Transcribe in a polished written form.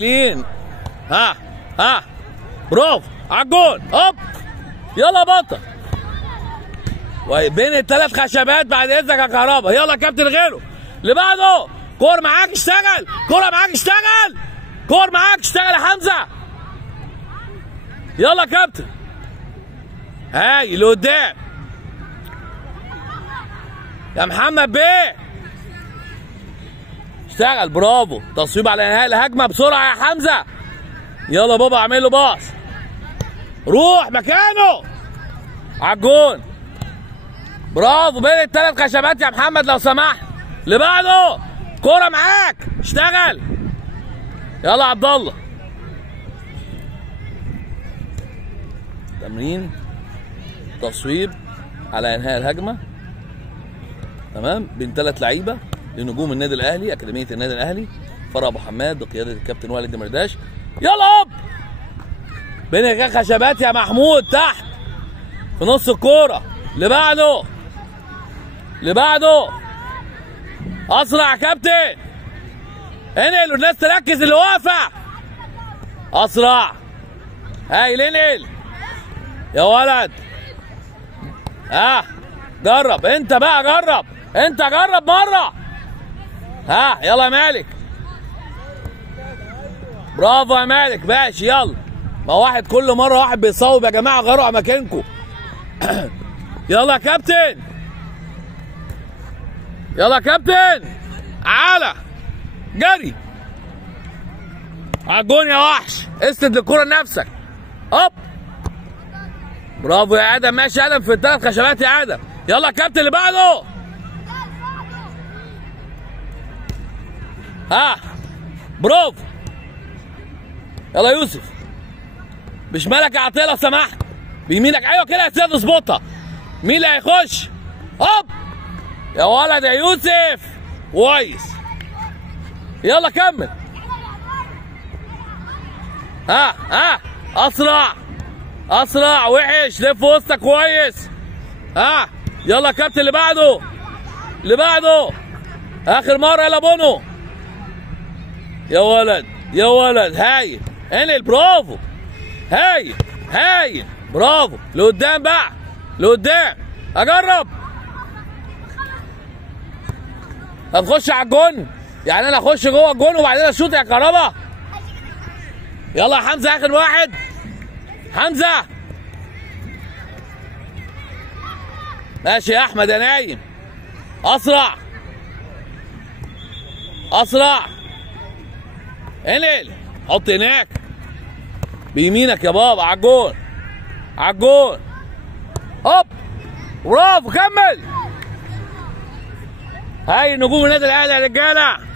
لين. ها برافو على الجون. هوب يلا بطل. بين الثلاث خشبات بعد اذنك يا كهربا. يلا يا كابتن غيره اللي بعده. كور معاك اشتغل. كوره معاك اشتغل. كور معاك اشتغل يا حمزه. يلا يا كابتن. هاي اللي قدام يا محمد بيه. اشتغل برافو. تصويب على انهاء الهجمه بسرعه يا حمزه. يلا بابا اعمل له باص. روح مكانه على الجون. برافو بين الثلاث خشبات يا محمد لو سمحت. اللي بعده كوره معاك اشتغل. يلا عبد الله. تمرين تصويب على انهاء الهجمه تمام بين ثلاث لعيبه لنجوم النادي الاهلي اكاديميه النادي الاهلي فرع ابو حماد بقياده الكابتن والد دمرداش. يلا هوب بين الخشبات يا محمود تحت في نص الكوره. اللي بعده اللي بعده اسرع يا كابتن. انقل والناس تركز اللي واقفه. اسرع. هايل انقل يا ولد. جرب انت بقى. جرب انت. جرب مره. يلا يا مالك. برافو يا مالك. ماشي يلا. ما واحد كل مره واحد بيصوب يا جماعه. غيروا على مكانكم. يلا يا كابتن. يلا يا كابتن. على جري على الجون يا وحش. اسند الكوره لنفسك. هوب برافو يا ادم. ماشي يا ادم في الثلاث خشبات يا ادم. يلا يا كابتن اللي بعده. برافو. يلا يوسف بشمالك يا عطيه لو سمحت. بيمينك ايوه كده يا سيد اظبطها. مين اللي هيخش؟ هوب يا ولد يا يوسف. كويس. يلا كمل. اسرع اسرع. وحش. لف وسطك كويس. يلا يا كابتن اللي بعده. اللي بعده اخر مره. يلا بونو يا ولد يا ولد. هايل. انقل. برافو. هايل هايل. برافو. لقدام بقى. لقدام. اجرب. هتخش على الجون يعني انا اخش جوه الجون وبعدين اشوط يا كهربا. يلا يا حمزه اخر واحد. حمزه. ماشي يا احمد يا نايم. اسرع اسرع. انقل. حط هناك بيمينك يا بابا على الجون. على الجون. هوب برافو. كمل. هاي نجوم النادي الاهلي يا رجاله.